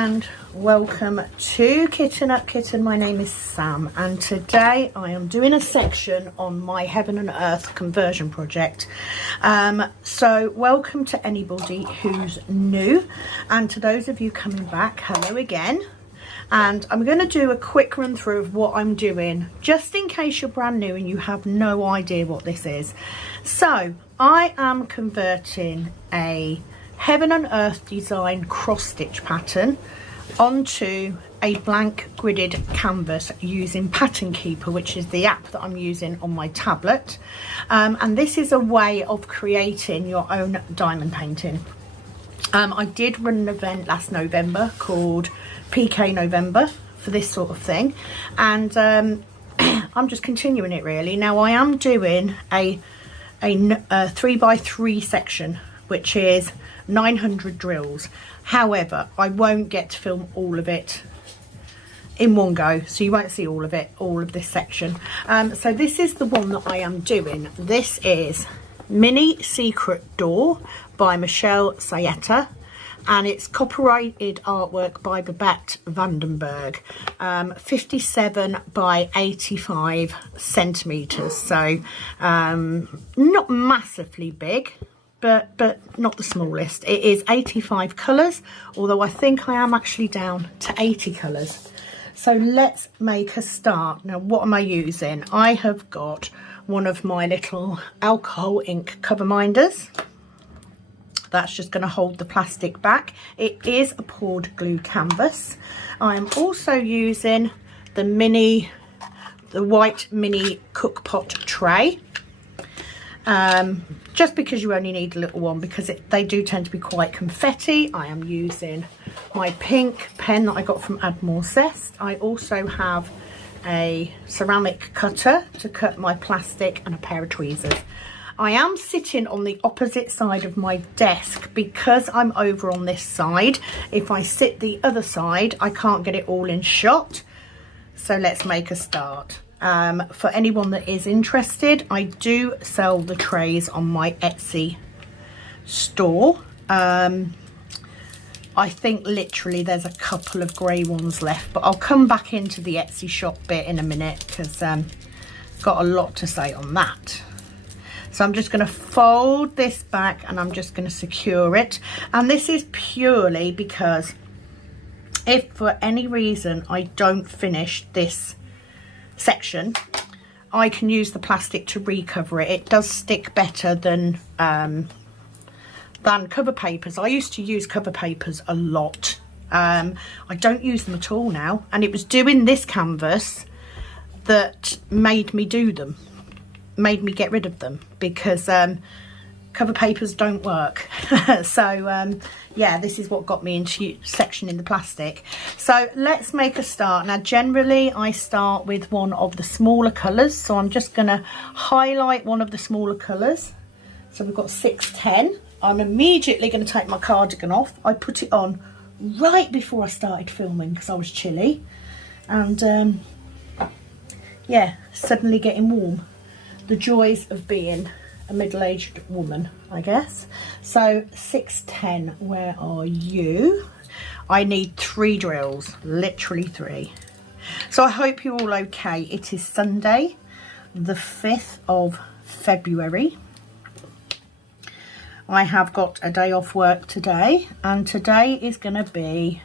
and welcome to Kitten Up Kitten. My name is Sam and today I am doing a section on my Heaven and Earth conversion project. So welcome to anybody who's new, and to those of you coming back, hello again. And I'm going to do a quick run through of what I'm doing just in case you're brand new and you have no idea what this is. So I am converting a Heaven and Earth design cross stitch pattern onto a blank gridded canvas using Pattern Keeper, which is the app that I'm using on my tablet. And this is a way of creating your own diamond painting. I did run an event last November called PK November for this sort of thing, and I'm just continuing it really. Now I am doing a 3x3 section, which is 900 drills. However, I won't get to film all of it in one go, so you won't see all of it, all of this section. So this is the one that I am doing. This is Mini Secret Door by Michelle Sayeta, and it's copyrighted artwork by Babette Vandenberg, 57 by 85 centimeters, so not massively big, but not the smallest. It is 85 colours, although I think I am actually down to 80 colours. So let's make a start. Now what am I using? I have got one of my little alcohol ink cover minders. That's just going to hold the plastic back. It is a poured glue canvas. I'm also using the white mini cook pot tray. Just because you only need a little one, because they do tend to be quite confetti. I am using my pink pen that I got from Admore Zest. I also have a ceramic cutter to cut my plastic and a pair of tweezers. I am sitting on the opposite side of my desk because I'm over on this side. If I sit the other side, I can't get it all in shot. So let's make a start. For anyone that is interested, I do sell the trays on my Etsy store. I think literally there's a couple of grey ones left, but I'll come back into the Etsy shop bit in a minute because got a lot to say on that. So I'm just going to fold this back and I'm just going to secure it. And this is purely because if for any reason I don't finish this section, I can use the plastic to recover it. It does stick better than cover papers. I used to use cover papers a lot. I don't use them at all now, and it was doing this canvas that made me do them, made me get rid of them, because cover papers don't work. So yeah, this is what got me into sectioning the plastic. So let's make a start. Now generally I start with one of the smaller colours, so I'm just going to highlight one of the smaller colours. So we've got 610. I'm immediately going to take my cardigan off. I put it on right before I started filming because I was chilly, and yeah, suddenly getting warm. The joys of being a middle-aged woman, I guess. So 610, where are you? I need 3 drills, literally 3. So I hope you're all okay. It is Sunday, the 5th of February. I have got a day off work today, and today is going to be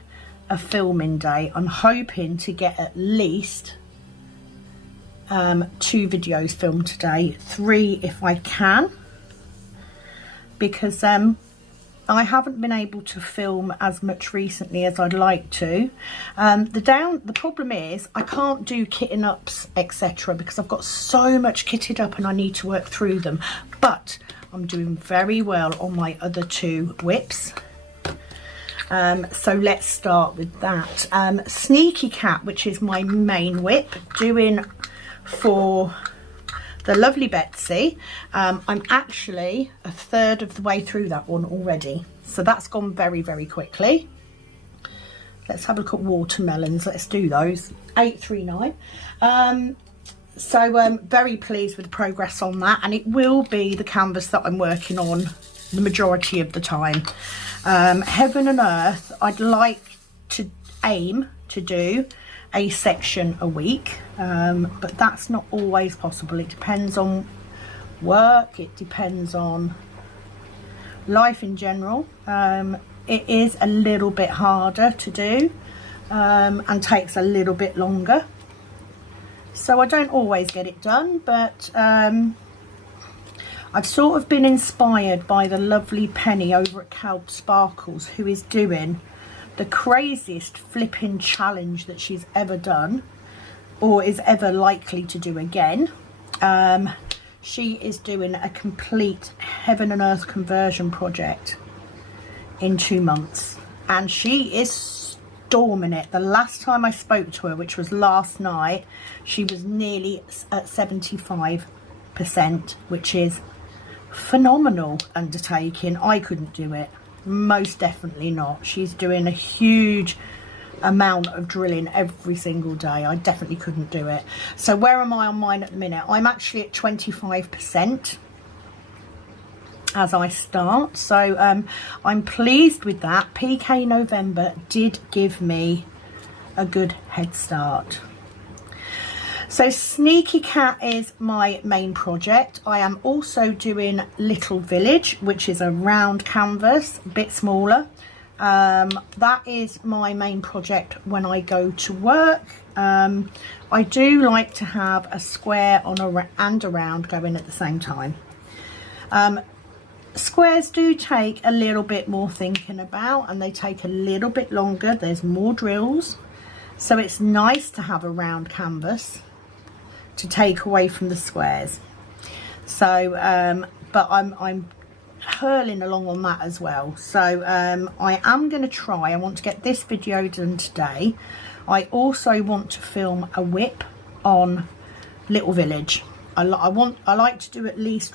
a filming day. I'm hoping to get at least 2 videos filmed today, 3 if I can, because I haven't been able to film as much recently as I'd like to. The problem is I can't do kitting ups etc because I've got so much kitted up and I need to work through them, but I'm doing very well on my other 2 whips. So let's start with that. Sneaky Cat, which is my main whip, doing for the lovely Betsy. I'm actually a third of the way through that one already, so that's gone very, very quickly. Let's have a look at watermelons. Let's do those. 839. So very pleased with the progress on that, and it will be the canvas that I'm working on the majority of the time. Heaven and Earth, I'd like to aim to do a section a week, but that's not always possible. It depends on work, it depends on life in general. It is a little bit harder to do, and takes a little bit longer, so I don't always get it done, but I've sort of been inspired by the lovely Penny over at Calb Sparkles, who is doing the craziest flipping challenge that she's ever done, or is ever likely to do again. She is doing a complete heaven and earth conversion project in 2 months, and she is storming it. The last time I spoke to her, which was last night, she was nearly at 75%, which is phenomenal undertaking. I couldn't do it, most definitely not. She's doing a huge amount of drilling every single day. I definitely couldn't do it. So where am I on mine at the minute? I'm actually at 25% as I start, so I'm pleased with that. PK November did give me a good head start. So Sneaky Cat is my main project. I am also doing Little Village, which is a round canvas, a bit smaller. That is my main project when I go to work. I do like to have a square on and a round going at the same time. Squares do take a little bit more thinking about, and they take a little bit longer. There's more drills, so it's nice to have a round canvas to take away from the squares. So but I'm hurling along on that as well. So I am going to try, I want to get this video done today. I also want to film a whip on Little Village. I like to do at least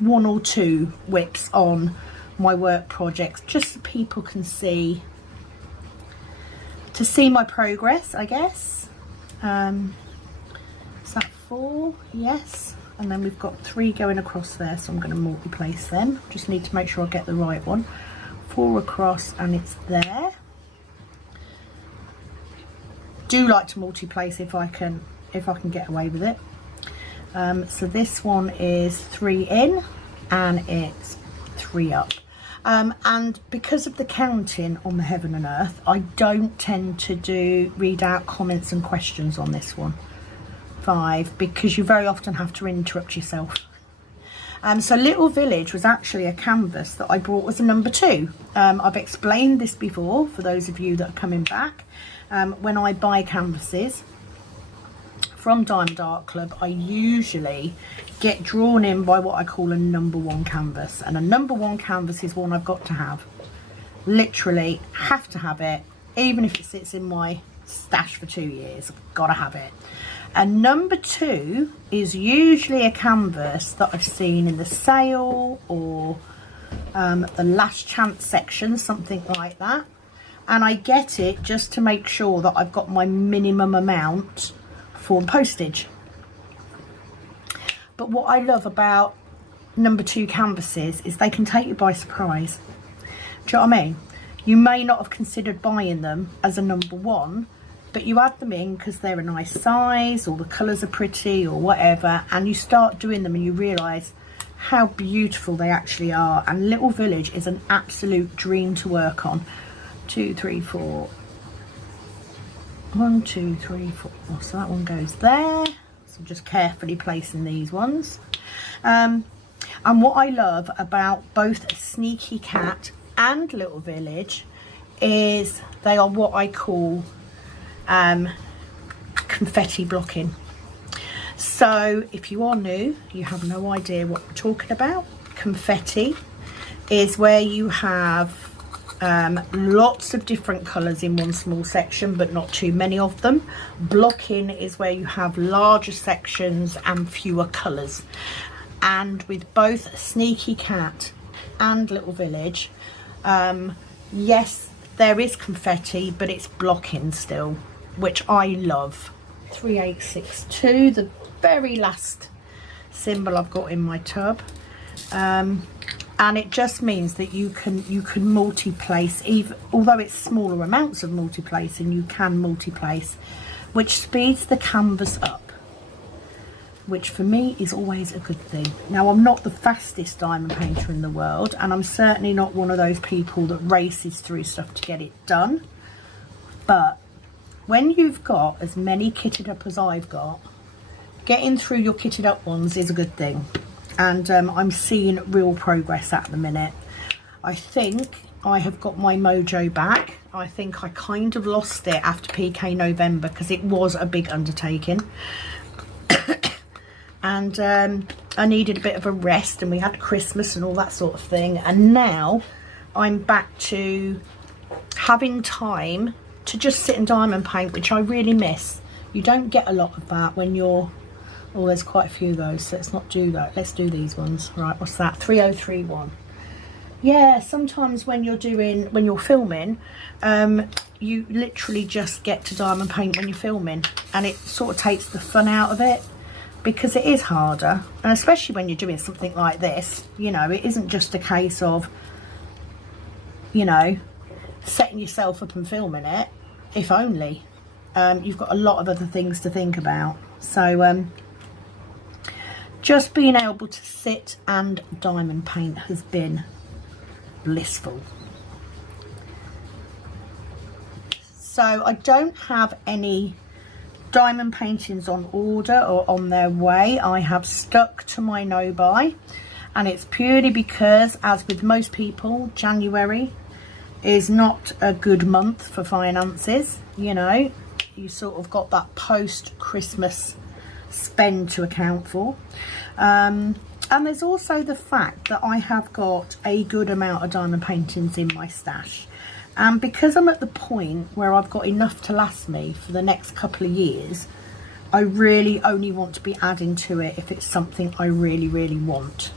1 or 2 whips on my work projects, just so people can see my progress, I guess. Is that 4? Yes. And then we've got 3 going across there, so I'm going to multi-place them. Just need to make sure I get the right one. 4 across, and it's there. Do like to multi-place if I can get away with it. So this one is 3 in, and it's 3 up. And because of the counting on the heaven and earth, I don't tend to read out comments and questions on this one. 5, because you very often have to interrupt yourself. So Little Village was actually a canvas that I brought as a number 2. I've explained this before for those of you that are coming back. When I buy canvases from Diamond Art Club, I usually get drawn in by what I call a number 1 canvas, and a number 1 canvas is one I've got to have. Literally have to have it, even if it sits in my stash for 2 years. I've got to have it. And number 2 is usually a canvas that I've seen in the sale or the last chance section, something like that, and I get it just to make sure that I've got my minimum amount for postage. But what I love about number 2 canvases is they can take you by surprise. Do you know what I mean? You may not have considered buying them as a number 1, but you add them in because they're a nice size, or the colours are pretty, or whatever, and you start doing them and you realise how beautiful they actually are. And Little Village is an absolute dream to work on. 2, 3, 4. 1, 2, 3, 4. So that one goes there. So I'm just carefully placing these ones. And what I love about both Sneaky Cat and Little Village is they are what I call confetti blocking. So if you are new, you have no idea what we're talking about. Confetti is where you have lots of different colours in one small section, but not too many of them. Blocking is where you have larger sections and fewer colours. And with both Sneaky Cat and Little Village, yes, there is confetti, but it's blocking still, which I love. 3862, the very last symbol I've got in my tub. And and it just means that you can multi-place, even although it's smaller amounts of multi-placing, you can multi-place, which speeds the canvas up, which for me is always a good thing. Now, I'm not the fastest diamond painter in the world, and I'm certainly not one of those people that races through stuff to get it done, but when you've got as many kitted up as I've got, getting through your kitted up ones is a good thing. And I'm seeing real progress at the minute. I think I have got my mojo back. I think I kind of lost it after PK November because it was a big undertaking. And I needed a bit of a rest, and we had Christmas and all that sort of thing. And now I'm back to having time to just sit and diamond paint, which I really miss. You don't get a lot of that when you're... Oh, there's quite a few of those, so let's not do that. Let's do these ones. Right, what's that? 3031. Yeah, sometimes when you're filming, you literally just get to diamond paint when you're filming, and it sort of takes the fun out of it, because it is harder, and especially when you're doing something like this, you know, it isn't just a case of, you know, setting yourself up and filming it. If only. You've got a lot of other things to think about. So, just being able to sit and diamond paint has been blissful. So I don't have any diamond paintings on order or on their way. I have stuck to my no buy, and it's purely because, as with most people, January is not a good month for finances. You know, you sort of got that post-Christmas spend to account for, and there's also the fact that I have got a good amount of diamond paintings in my stash, and because I'm at the point where I've got enough to last me for the next couple of years, I really only want to be adding to it if it's something I really want.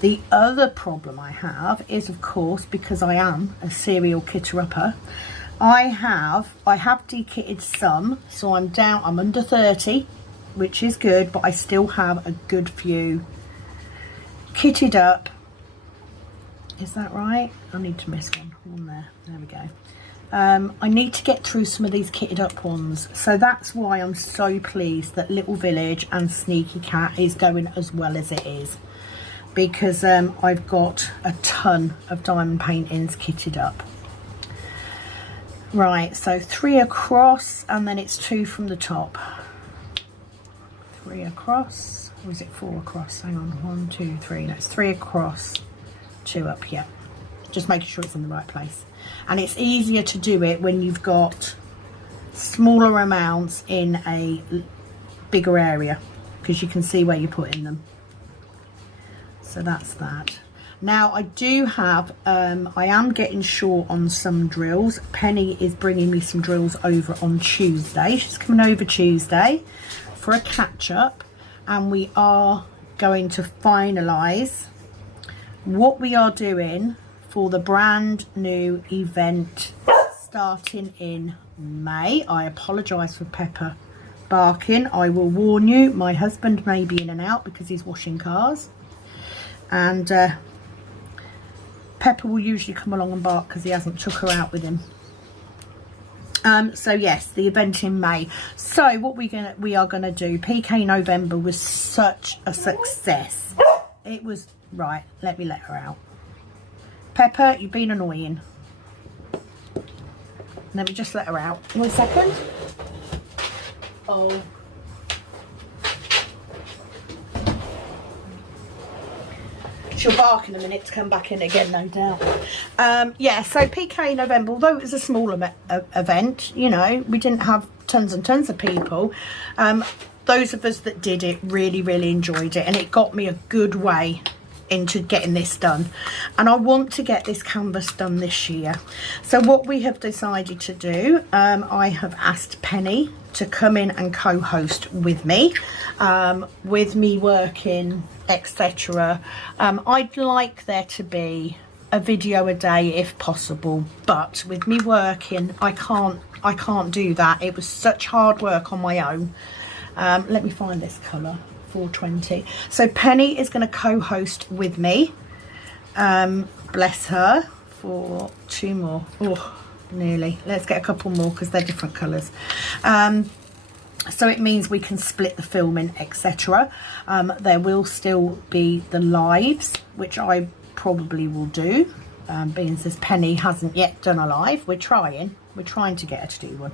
The other problem I have is, of course, because I am a serial kitter-upper, I have dekitted some, so I'm under 30, which is good, but I still have a good few kitted up. Is that right? I need to miss one there we go. I need to get through some of these kitted up ones, so that's why I'm so pleased that Little Village and Sneaky Cat is going as well as it is, because I've got a ton of diamond paintings kitted up. Right, so 3 across, and then it's 2 from the top. 3 across, or is it 4 across? Hang on, 1, 2, 3. No, it's 3 across, 2 up. Yeah, just making sure it's in the right place. And it's easier to do it when you've got smaller amounts in a bigger area, because you can see where you're putting them. So that's that. Now I do have, I am getting short on some drills. Penny is bringing me some drills over on Tuesday. She's coming over Tuesday for a catch up, and we are going to finalise what we are doing for the brand new event starting in May. I apologise for Pepper barking. I will warn you, my husband may be in and out because he's washing cars, and Pepper will usually come along and bark because he hasn't took her out with him. So yes, the event in May. So what we are gonna do, PK November was such a success. It was, right, let me let her out. Pepper, you've been annoying. Let me just let her out. 1 second. Oh. She'll bark in a minute to come back in again, no doubt. Yeah, so PK November, although it was a small event, you know, we didn't have tons and tons of people. Those of us that did it really enjoyed it, and it got me a good way into getting this done. And I want to get this canvas done this year. So what we have decided to do, I have asked Penny to come in and co-host with me working, etc. I'd like there to be a video a day if possible, but with me working, I can't do that. It was such hard work on my own. Let me find this colour, 420. So Penny is going to co-host with me. bless her, for 2 more. Oh, nearly. Let's get a couple more because they're different colours. So it means we can split the filming, etc. There will still be the lives, which I probably will do, being as Penny hasn't yet done a live. We're trying to get her to do one.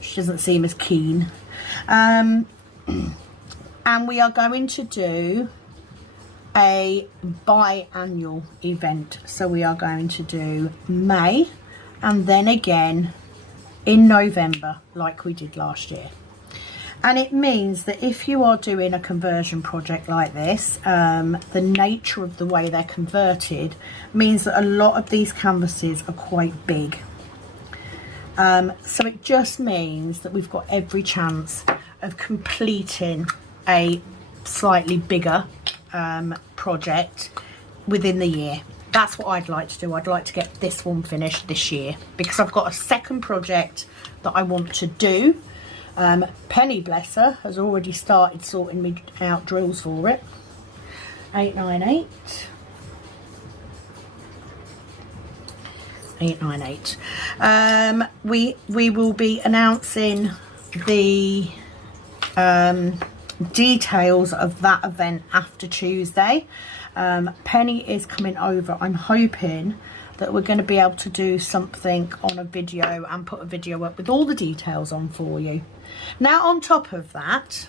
She doesn't seem as keen. And we are going to do a biannual event. So we are going to do May and then again in November, like we did last year. And it means that if you are doing a conversion project like this, the nature of the way they're converted means that a lot of these canvases are quite big. So it just means that we've got every chance of completing a slightly bigger project within the year. That's what I'd like to do. I'd like to get this one finished this year because I've got a second project that I want to do. Penny, bless her, has already started sorting me out drills for it. 898. 898. We will be announcing the details of that event after Tuesday. Penny is coming over. I'm hoping that we're going to be able to do something on a video and put a video up with all the details on for you. Now, on top of that,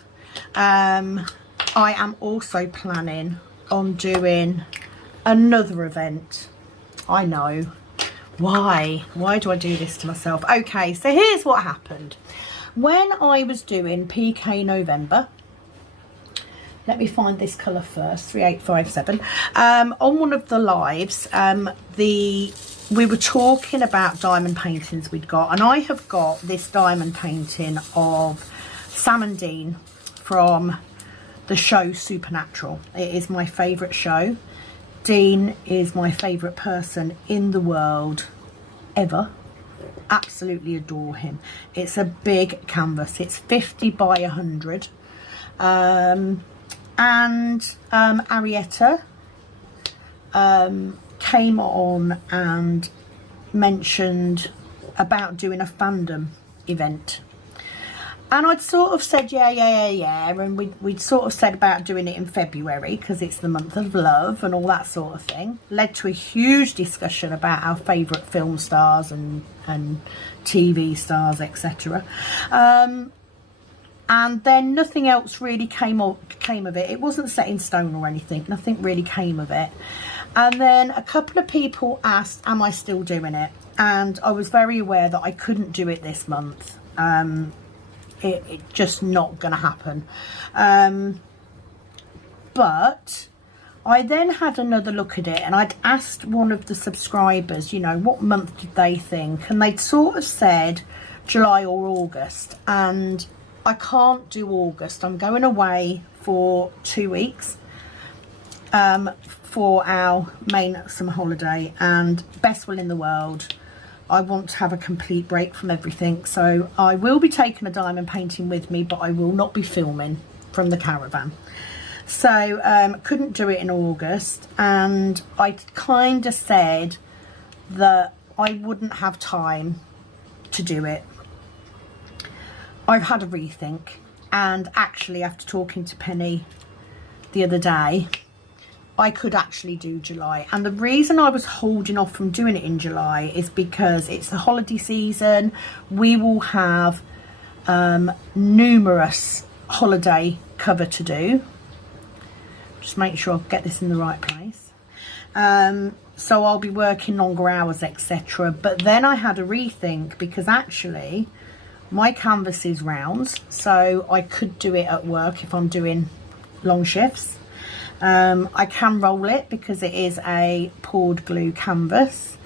I am also planning on doing another event. I know. Why do I do this to myself? Okay, so here's what happened. When I was doing PK November, let me find this colour first, 3857. On one of the lives, we were talking about diamond paintings we'd got, and I have got this diamond painting of Sam and Dean from the show Supernatural. It is my favourite show. Dean is my favourite person in the world ever. Absolutely adore him. It's a big canvas. It's 50 by 100. And Arietta came on and mentioned about doing a Fandom event. And I'd sort of said, yeah. And we'd sort of said about doing it in February because it's the month of love and all that sort of thing. Led to a huge discussion about our favourite film stars and TV stars, etc. And then nothing else really came of it. It wasn't set in stone or anything. Nothing really came of it. And then a couple of people asked, am I still doing it? And I was very aware that I couldn't do it this month. It just not going to happen. But I then had another look at it, and I'd asked one of the subscribers, you know, what month did they think? And they'd sort of said July or August. And I can't do August. I'm going away for 2 weeks for our main summer holiday, and best will in the world, I want to have a complete break from everything. So I will be taking a diamond painting with me, but I will not be filming from the caravan. So couldn't do it in August, and I kind of said that I wouldn't have time to do it. I've had a rethink, and actually after talking to Penny the other day, I could actually do July. And the reason I was holding off from doing it in July is because it's the holiday season. We will have numerous holiday cover to do. Just make sure I get this in the right place. So I'll be working longer hours, etc. But then I had a rethink, because actually my canvas is rounds, so I could do it at work if I'm doing long shifts. I can roll it because it is a poured glue canvas,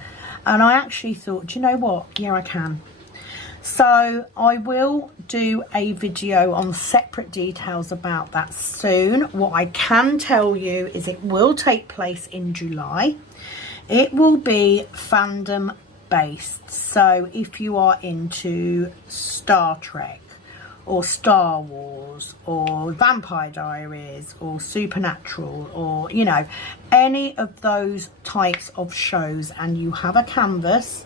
and I actually thought, do you know what, yeah, I can. So I will do a video on separate details about that soon. What I can tell you is it will take place in July. It will be Fandom based, so if you are into Star Trek or Star Wars or Vampire Diaries or Supernatural, or you know, any of those types of shows, and you have a canvas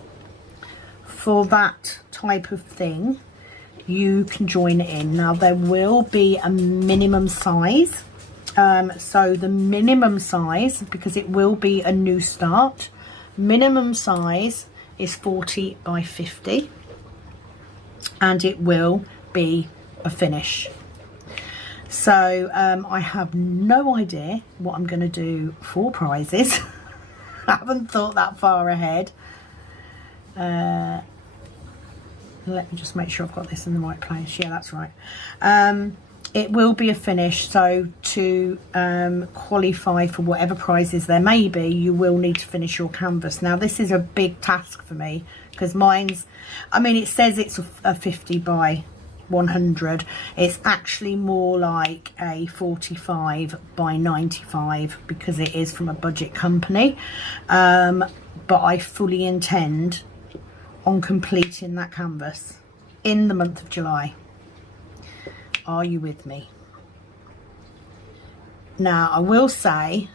for that type of thing, you can join it in. Now there will be a minimum size, so the minimum size, because it will be a new start, minimum size is 40 by 50, and it will be a finish. So I have no idea what I'm going to do for prizes. I haven't thought that far ahead. Let me just make sure I've got this in the right place. Yeah, that's right. It will be a finish, so to qualify for whatever prizes there may be, you will need to finish your canvas. Now this is a big task for me, because mine's, I mean, it says it's a 50 by 100. It's actually more like a 45 by 95, because it is from a budget company. But I fully intend on completing that canvas in the month of July. Are you with me? Now I will say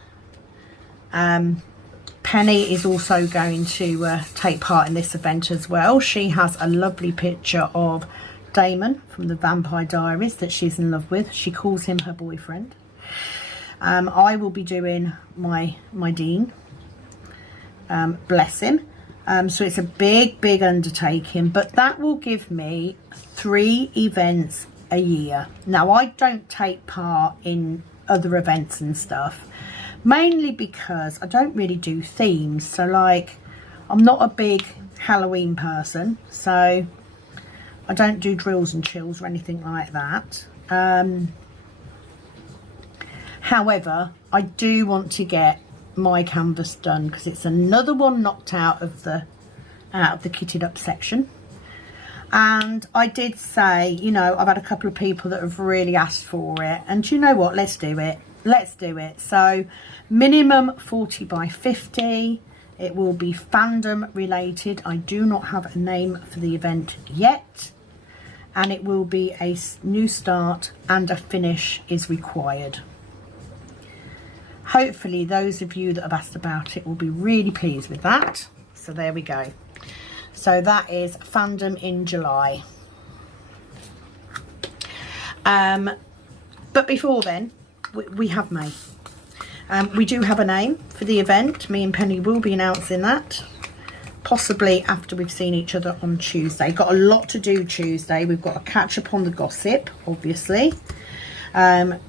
Penny is also going to take part in this event as well. She has a lovely picture of Damon from the Vampire Diaries that she's in love with. She calls him her boyfriend. I will be doing my Dean, bless him. So it's a big undertaking, but that will give me 3 events a year. Now I don't take part in other events and stuff, mainly because I don't really do themes. So like, I'm not a big Halloween person, so I don't do drills and chills or anything like that. However, I do want to get my canvas done, because it's another one knocked out of the kitted up section. And I did say, you know, I've had a couple of people that have really asked for it, and you know what, let's do it. So minimum 40 by 50. It will be fandom related. I do not have a name for the event yet, and it will be a new start, and a finish is required. Hopefully those of you that have asked about it will be really pleased with that. So there we go. So that is Fandom in July. But before then, we have May. We do have a name for the event. Me and Penny will be announcing that, possibly after we've seen each other on Tuesday. Got a lot to do Tuesday. We've got to catch up on the gossip, obviously.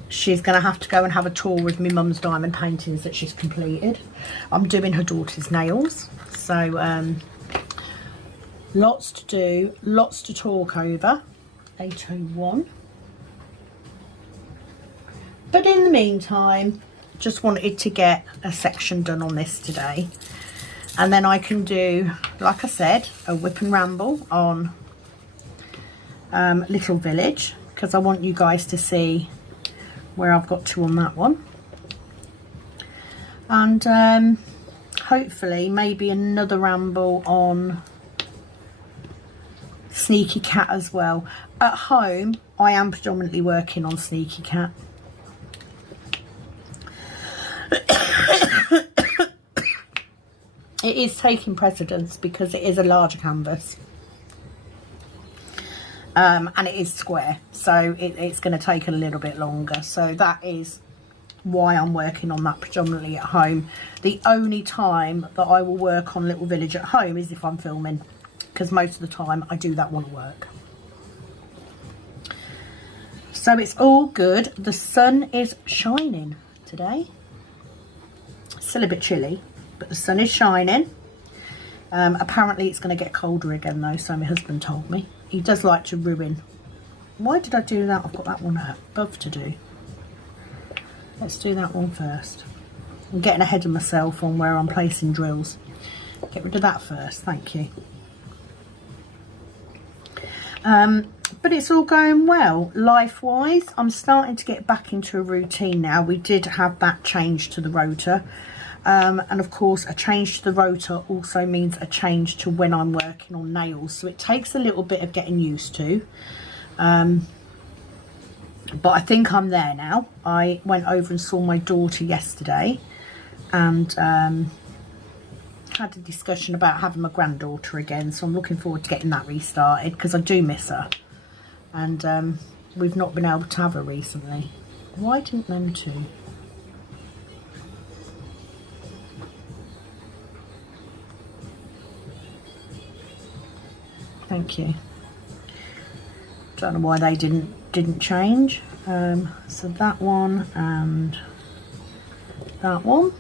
She's going to have to go and have a tour with my mum's diamond paintings that she's completed. I'm doing her daughter's nails. So lots to do, lots to talk over. 8:01. But in the meantime, just wanted to get a section done on this today. And then I can do, like I said, a whip and ramble on Little Village, because I want you guys to see where I've got to on that one. And hopefully maybe another ramble on Sneaky Cat as well. At home, I am predominantly working on Sneaky Cat. It is taking precedence because it is a larger canvas. And it is square, so it's going to take a little bit longer. So that is why I'm working on that predominantly at home. The only time that I will work on Little Village at home is if I'm filming, because most of the time I do that one at work. So it's all good. The sun is shining today. Still a bit chilly, but the sun is shining. Apparently it's going to get colder again though, so my husband told me. He does like to ruin. Why did I do that? I've got that one above to do. Let's do that one first. I'm getting ahead of myself on where I'm placing drills. Get rid of that first, thank you. But it's all going well. Life-wise, I'm starting to get back into a routine now. We did have that change to the rotor. And of course, a change to the rotor also means a change to when I'm working on nails. So it takes a little bit of getting used to. But I think I'm there now. I went over and saw my daughter yesterday and had a discussion about having my granddaughter again. So I'm looking forward to getting that restarted because I do miss her. And we've not been able to have her recently. Why didn't them two? Thank you. Don't know why they didn't change. So that one and that one.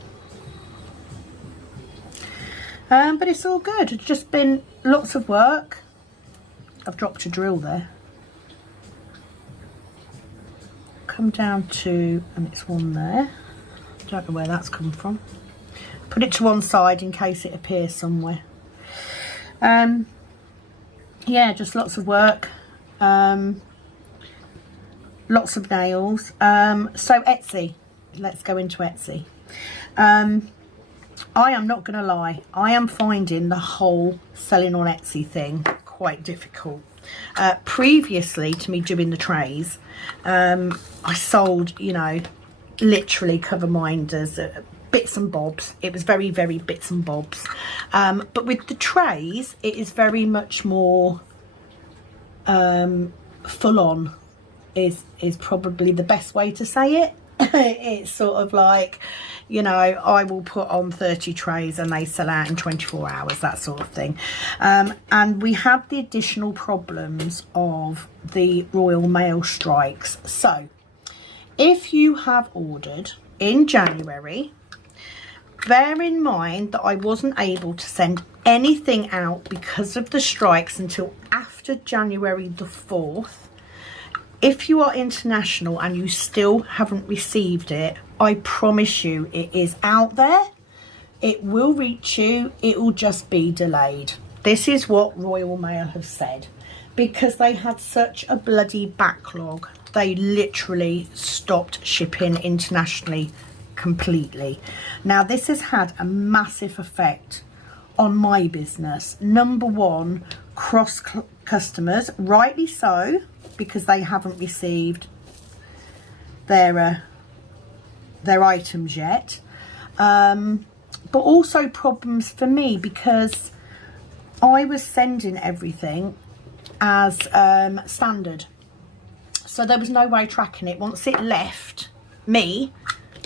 But it's all good. It's just been lots of work. I've dropped a drill there. Come down to, and it's one there. Don't know where that's come from. Put it to one side in case it appears somewhere. Yeah, just lots of work. Lots of nails. So Etsy. Let's go into Etsy. I am not going to lie. I am finding the whole selling on Etsy thing quite difficult. Previously to me doing the trays, I sold, you know, literally cover minders, bits and bobs. It was very, very bits and bobs. But with the trays, it is very much more full on is probably the best way to say it. It's sort of like, you know, I will put on 30 trays and they sell out in 24 hours, that sort of thing. And we have the additional problems of the Royal Mail strikes. So if you have ordered in January, bear in mind that I wasn't able to send anything out because of the strikes until after January the 4th. If you are international and you still haven't received it, I promise you it is out there. It will reach you. It will just be delayed. This is what Royal Mail have said. Because they had such a bloody backlog, they literally stopped shipping internationally completely. Now, this has had a massive effect on my business. Number one, cross customers, rightly so, because they haven't received their items yet, but also problems for me because I was sending everything as standard, so there was no way tracking it. Once it left me,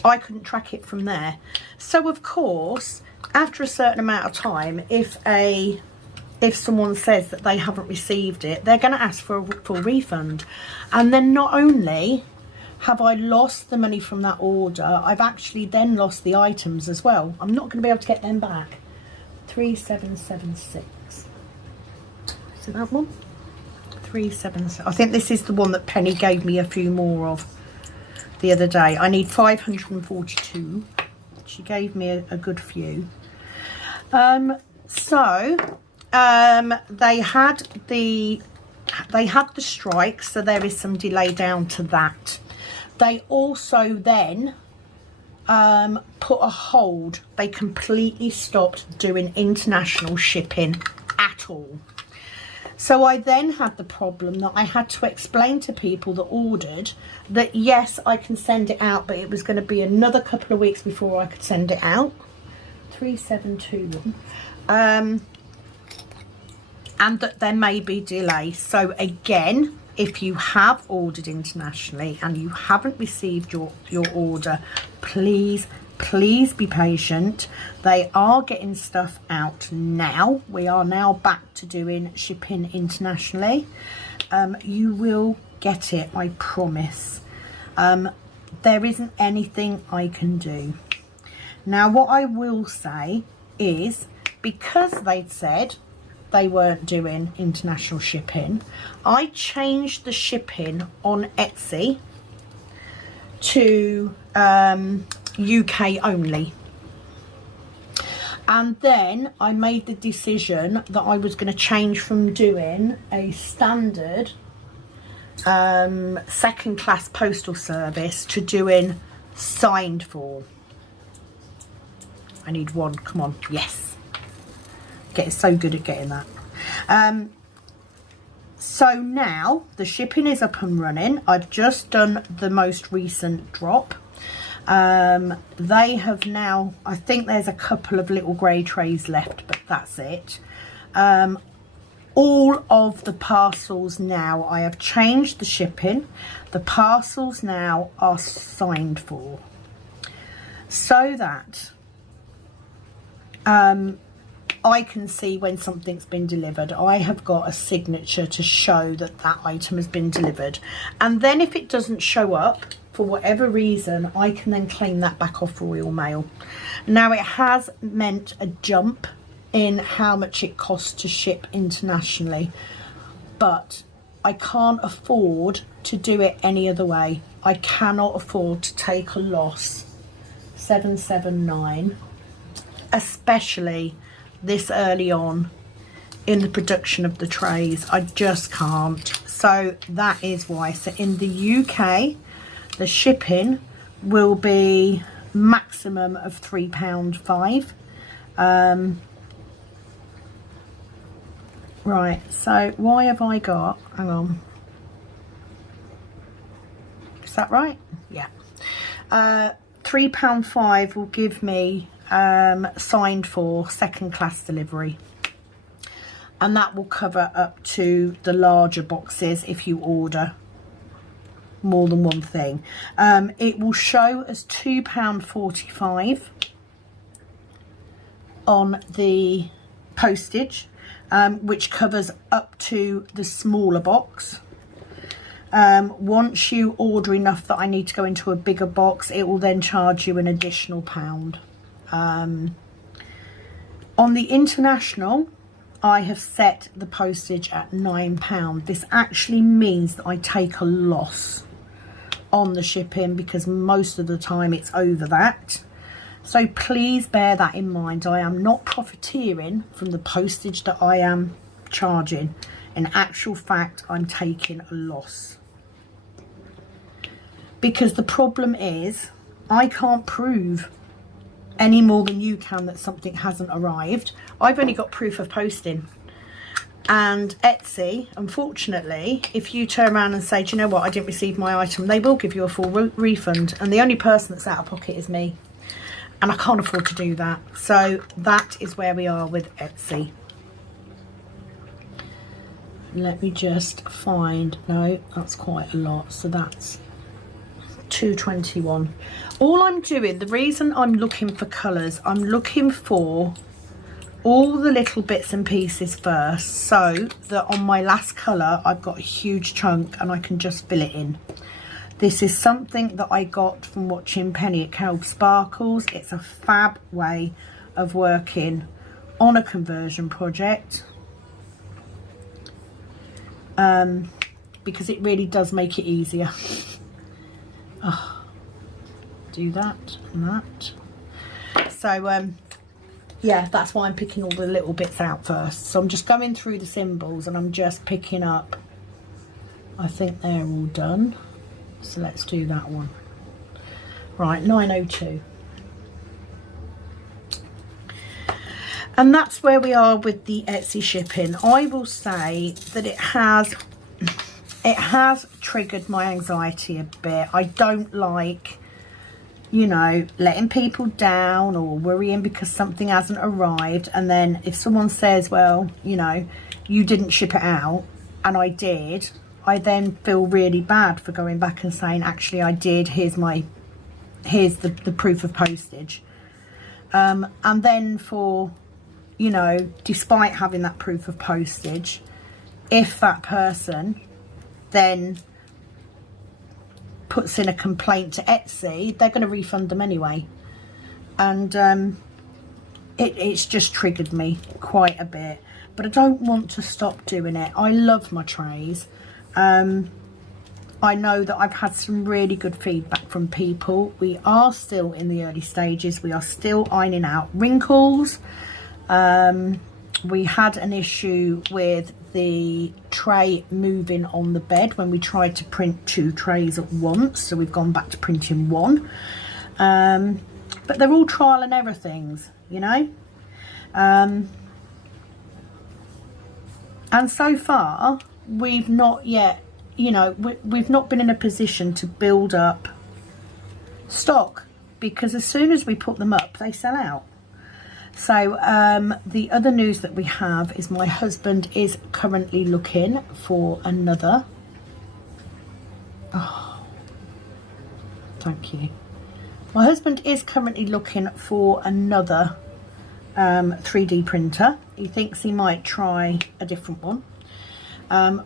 I couldn't track it from there. So of course, after a certain amount of time, if someone says that they haven't received it, they're going to ask for a full refund. And then not only have I lost the money from that order, I've actually then lost the items as well. I'm not going to be able to get them back. 3776. Is it that one? 377. I think this is the one that Penny gave me a few more of the other day. I need 542. She gave me a good few. They had the strike, so there is some delay down to that. They also then put a hold. They completely stopped doing international shipping at all. So I then had the problem that I had to explain to people that ordered that yes, I can send it out, but it was going to be another couple of weeks before I could send it out. 3721. And that there may be delays. So again, if you have ordered internationally and you haven't received your order, please be patient. They are getting stuff out now. We are now back to doing shipping internationally. You will get it, I promise. There isn't anything I can do. Now, what I will say is, because they'd said they weren't doing international shipping, I changed the shipping on Etsy to UK only. And then I made the decision that I was going to change from doing a standard second class postal service to doing signed for. I need one, come on, yes. Getting so good at getting that. So now the shipping is up and running. I've just done the most recent drop. They have now, I think there's a couple of little grey trays left, but that's it. All of the parcels now, I have changed the shipping. The parcels now are signed for, so that I can see when something's been delivered. I have got a signature to show that that item has been delivered. And then if it doesn't show up for whatever reason, I can then claim that back off Royal Mail. Now, it has meant a jump in how much it costs to ship internationally, but I can't afford to do it any other way. I cannot afford to take a loss. 779, especially this early on in the production of the trays. I just can't. So that is why. So in the UK, the shipping will be maximum of £3.5. Right, so why have I got, hang on, is that right? Yeah. £3.5 will give me signed for second class delivery, and that will cover up to the larger boxes if you order more than one thing. It will show as £2.45 on the postage, which covers up to the smaller box. Once you order enough that I need to go into a bigger box, it will then charge you an additional £1. On the international, I have set the postage at £9. This actually means that I take a loss on the shipping, because most of the time it's over that. So please bear that in mind. I am not profiteering from the postage that I am charging. In actual fact, I'm taking a loss. Because the problem is, I can't prove any more than you can that something hasn't arrived. I've only got proof of posting. And Etsy, unfortunately, if you turn around and say, do you know what, I didn't receive my item, they will give you a full refund. And the only person that's out of pocket is me. And I can't afford to do that. So that is where we are with Etsy. Let me just find, no, that's quite a lot. So that's 221. All I'm doing, the reason I'm looking for colours, I'm looking for all the little bits and pieces first, so that on my last colour I've got a huge chunk and I can just fill it in. This is something that I got from watching Penny at Kelp Sparkles. It's a fab way of working on a conversion project, because it really does make it easier. Oh, do that and that. So yeah, that's why I'm picking all the little bits out first. So I'm just going through the symbols and I'm just picking up, I think they're all done. So let's do that one. Right, 902. And that's where we are with the Etsy shipping. I will say that it has triggered my anxiety a bit. I don't like, you know, letting people down or worrying because something hasn't arrived. And then if someone says, well, you know, you didn't ship it out, and I did, I then feel really bad for going back and saying, actually I did, here's the proof of postage. And then for, you know, despite having that proof of postage, if that person then puts in a complaint to Etsy, they're going to refund them anyway. And it's just triggered me quite a bit. But I don't want to stop doing it. I love my trays. I know that I've had some really good feedback from people. We are still in the early stages. We are still ironing out wrinkles. We had an issue with the tray moving on the bed when we tried to print 2 trays at once. So we've gone back to printing 1. But they're all trial and error things, you know. And so far, we've not yet, you know, we've not been in a position to build up stock, because as soon as we put them up, they sell out. So the other news that we have is my husband is currently looking for another. Oh, thank you. My husband is currently looking for another 3D printer. He thinks he might try a different one,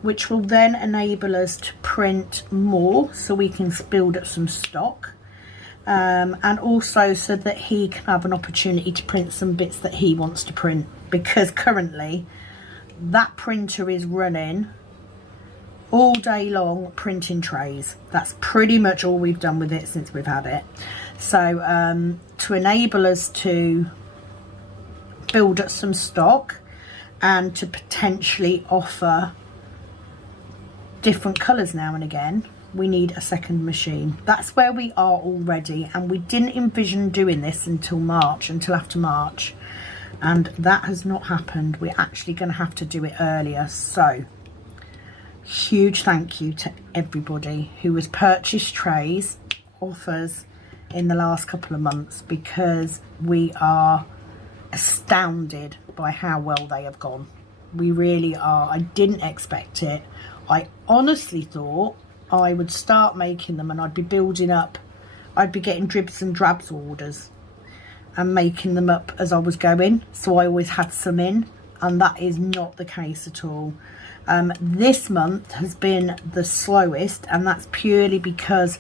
which will then enable us to print more so we can build up some stock. And also so that he can have an opportunity to print some bits that he wants to print, because currently that printer is running all day long printing trays. That's pretty much all we've done with it since we've had it. So to enable us to build up some stock and to potentially offer different colours now and again, we need a second machine. That's where we are already, and we didn't envision doing this until March, until after March, and that has not happened. We're actually going to have to do it earlier. So huge thank you to everybody who has purchased trays off us in the last couple of months, because we are astounded by how well they have gone. We really are. I didn't expect it. I honestly thought I would start making them and I'd be building up, I'd be getting dribs and drabs orders and making them up as I was going, so I always had some in, and that is not the case at all. This month has been the slowest, and that's purely because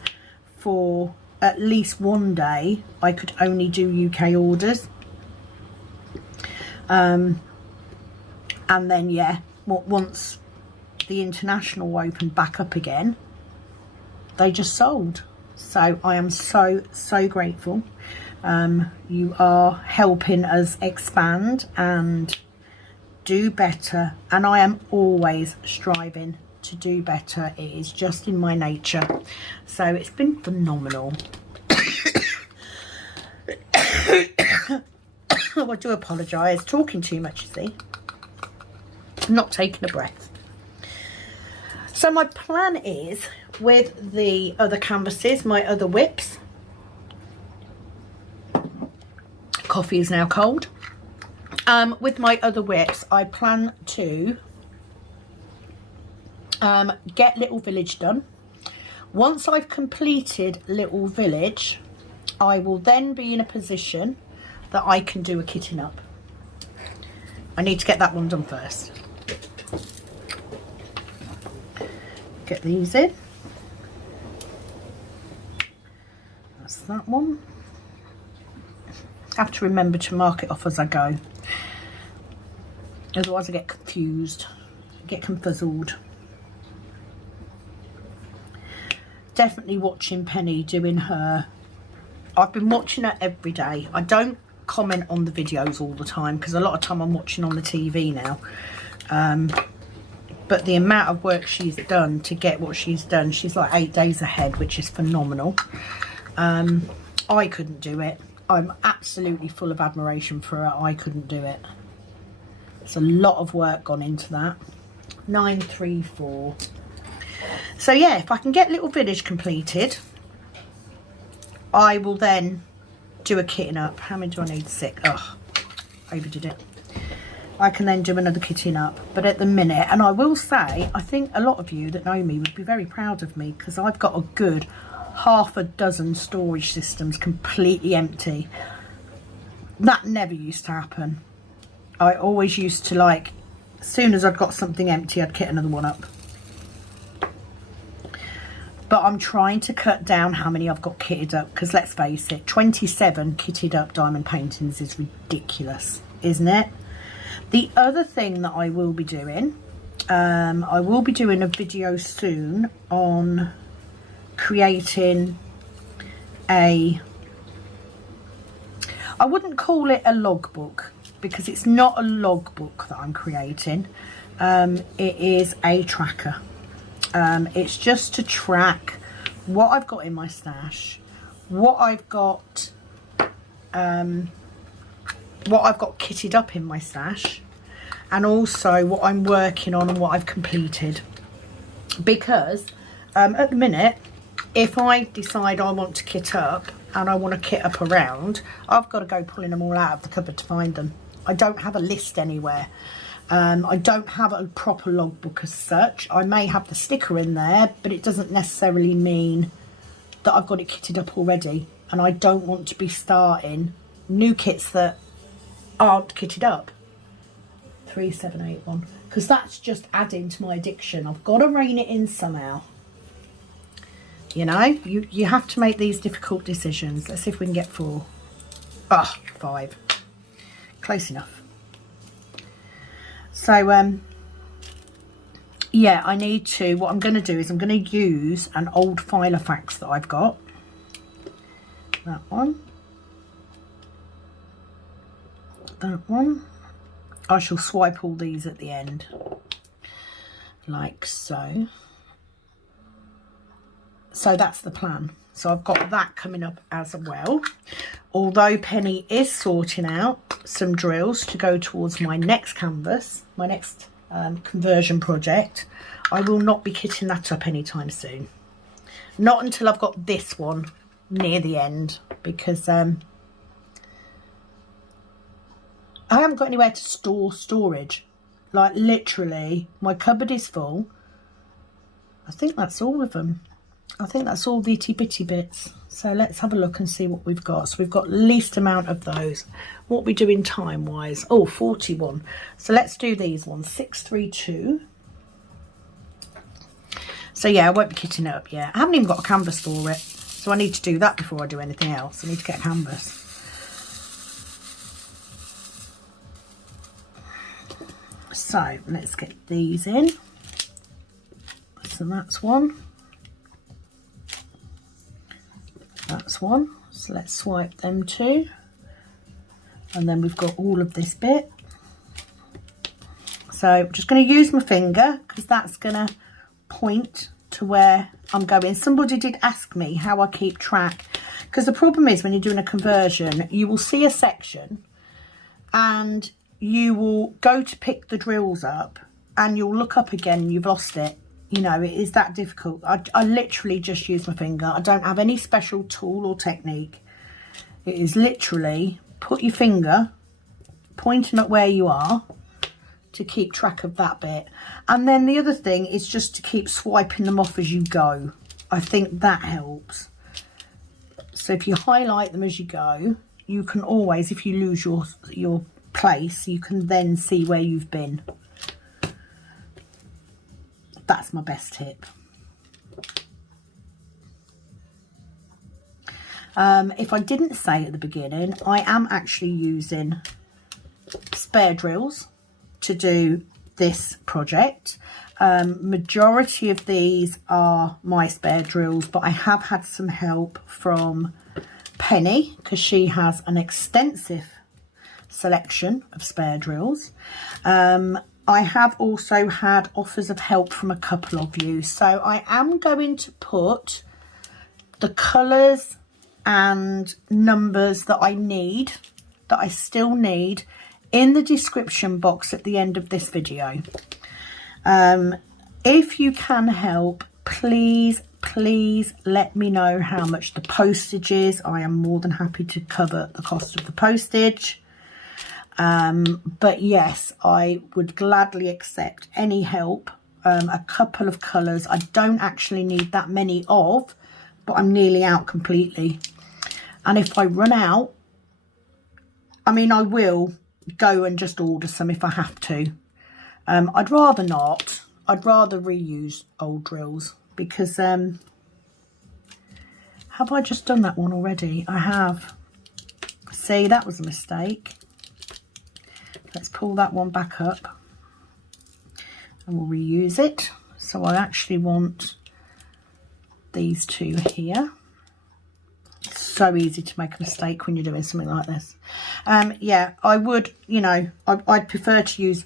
for at least one day I could only do UK orders, and then yeah, once the international opened back up again, they just sold. So I am so grateful. You are helping us expand and do better, and I am always striving to do better. It is just in my nature. So it's been phenomenal. Oh, I do apologise, talking too much, you see. I'm not taking a breath. So my plan is, with the other canvases, my other whips, coffee is now cold, with my other whips I plan to get Little Village done. Once I've completed Little Village, I will then be in a position that I can do a kitting up. I need to get that one done first. Get these in. That's that one. I have to remember to mark it off as I go, otherwise I get confused, get confuzzled. Definitely watching Penny doing her, I've been watching her every day. I don't comment on the videos all the time because a lot of time I'm watching on the TV now, but the amount of work she's done to get what she's done, she's like 8 days ahead, which is phenomenal. I couldn't do it. I'm absolutely full of admiration for her. I couldn't do it. It's a lot of work gone into that. 934. So yeah, if I can get Little Village completed, I will then do a kitting up. How many do I need? 6. Oh, overdid it. I can then do another kitting up. But at the minute, and I will say, I think a lot of you that know me would be very proud of me, because I've got a good half a dozen storage systems completely empty. That never used to happen. I always used to, like, as soon as I'd got something empty, I'd kit another one up. But I'm trying to cut down how many I've got kitted up, because let's face it, 27 kitted up diamond paintings is ridiculous, isn't it? The other thing that I will be doing, I will be doing a video soon on creating I wouldn't call it a logbook, because it's not a logbook that I'm creating. It is a tracker. It's just to track what I've got in my stash, what I've got kitted up in my stash, and also what I'm working on and what I've completed. because at the minute, if I decide I want to kit up and I want to kit up around, I've got to go pulling them all out of the cupboard to find them. I don't have a list anywhere. I don't have a proper logbook as such. I may have the sticker in there, but it doesn't necessarily mean that I've got it kitted up already. And I don't want to be starting new kits that aren't kitted up. 3781, because that's just adding to my addiction. I've got to rein it in somehow. You know, you have to make these difficult decisions. Let's see if we can get 4. Ah, 5. Close enough. So, yeah, I need to, what I'm going to do is I'm going to use an old Filofax that I've got. That one. That one. I shall swipe all these at the end. Like so. So that's the plan. So I've got that coming up as well. Although Penny is sorting out some drills to go towards my next canvas, my next conversion project, I will not be kitting that up anytime soon. Not until I've got this one near the end, because I haven't got anywhere to store storage. Like literally, my cupboard is full. I think that's all of them. I think that's all the itty bitty bits. So let's have a look and see what we've got. So we've got least amount of those. What are we doing time wise? Oh, 41. So let's do these ones. 632. So yeah, I won't be kitting it up yet. I haven't even got a canvas for it. So I need to do that before I do anything else. I need to get a canvas. So let's get these in. So that's one. That's one. So let's swipe them two. And then we've got all of this bit. So I'm just going to use my finger because that's going to point to where I'm going. Somebody did ask me how I keep track, because the problem is when you're doing a conversion, you will see a section and you will go to pick the drills up and you'll look up again and you've lost it. You know, it is that difficult. I literally just use my finger. I don't have any special tool or technique. It is literally put your finger pointing at where you are to keep track of that bit. And then the other thing is just to keep swiping them off as you go. I think that helps. So if you highlight them as you go, you can always, if you lose your place, you can then see where you've been. That's my best tip. If I didn't say at the beginning, I am actually using spare drills to do this project. Majority of these are my spare drills, but I have had some help from Penny because she has an extensive selection of spare drills. I have also had offers of help from a couple of you. So I am going to put the colours and numbers that I need, that I still need, in the description box at the end of this video. If you can help, please let me know how much the postage is. I am more than happy to cover the cost of the postage. But yes, I would gladly accept any help. A couple of colours I don't actually need that many of, but I'm nearly out completely. And if I run out, I mean, I will go and just order some if I have to. I'd rather not. I'd rather reuse old drills because have I just done that one already? I have. See, that was a mistake. Let's pull that one back up and we'll reuse it. So I actually want these two here. It's so easy to make a mistake when you're doing something like this. Yeah, I would, you know, I'd prefer to use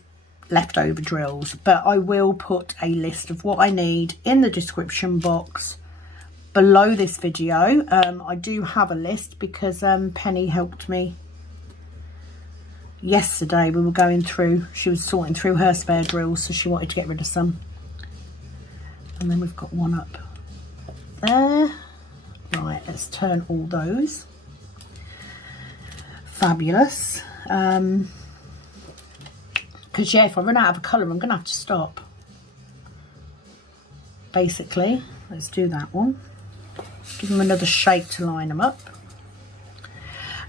leftover drills, but I will put a list of what I need in the description box below this video. I do have a list because Penny helped me yesterday. We were going through, she was sorting through her spare drills, so she wanted to get rid of some. And then we've got one up there. Right, let's turn all those. Fabulous. Because yeah, if I run out of a colour, I'm going to have to stop. Basically, let's do that one. Give them another shake to line them up.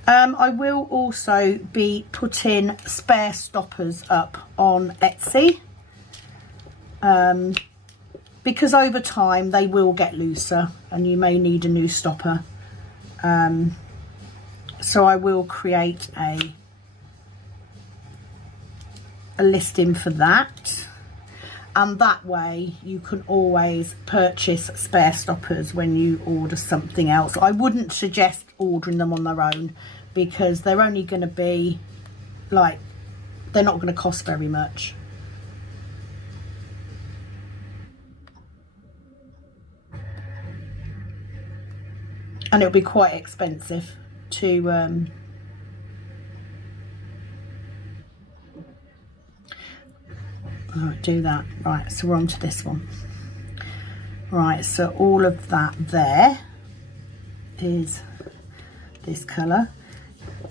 I will also be putting spare stoppers up on Etsy. Because over time they will get looser and you may need a new stopper. So I will create a listing for that. And that way you can always purchase spare stoppers when you order something else. I wouldn't suggest ordering them on their own because they're only going to be like, they're not going to cost very much. And it'll be quite expensive to do that. Right, so we're on to this one. Right, so all of that there is this colour.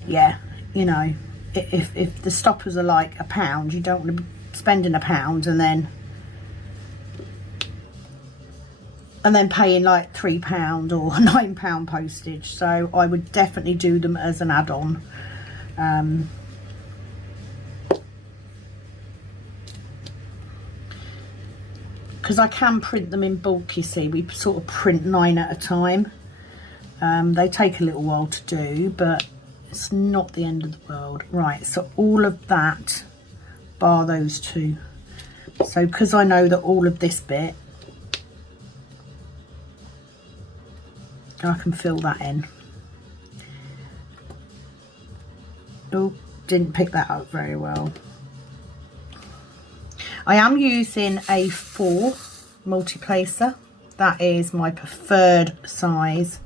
Yeah, you know, if the stoppers are like £1, you don't want to be spending £1 and then paying like £3 or £9 postage. So I would definitely do them as an add-on. Because I can print them in bulk, you see. We sort of print 9 at a time. They take a little while to do, but it's not the end of the world. Right, so all of that, bar those two. So because I know that all of this bit, I can fill that in. Oh, didn't pick that up very well. I am using a 4 multi-placer. That is my preferred size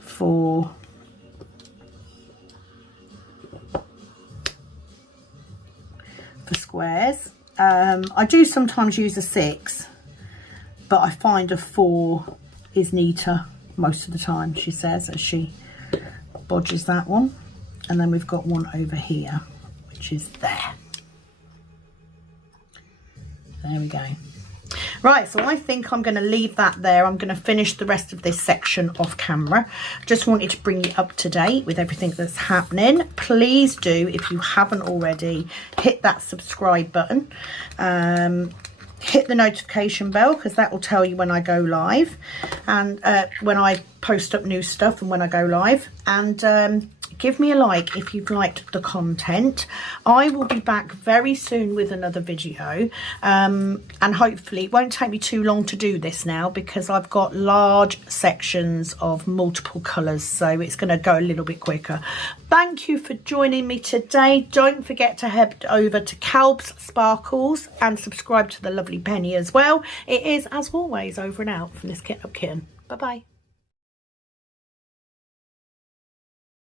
for squares. I do sometimes use a 6, but I find a 4 is neater most of the time, she says, as she bodges that one. And then we've got one over here, which is there. There we go. Right, so I think I'm going to leave that there. I'm going to finish the rest of this section off camera. Just wanted to bring you up to date with everything that's happening. Please do, if you haven't already, hit that subscribe button. Hit the notification bell because that will tell you when I go live and when I post up new stuff and when I go live. And give me a like if you've liked the content. I will be back very soon with another video, and hopefully it won't take me too long to do this now because I've got large sections of multiple colours, so it's going to go a little bit quicker. Thank you for joining me today. Don't forget to head over to Calb's Sparkles and subscribe to the lovely Penny as well. It is, as always, over and out from this Kit Up Kitten. Bye bye.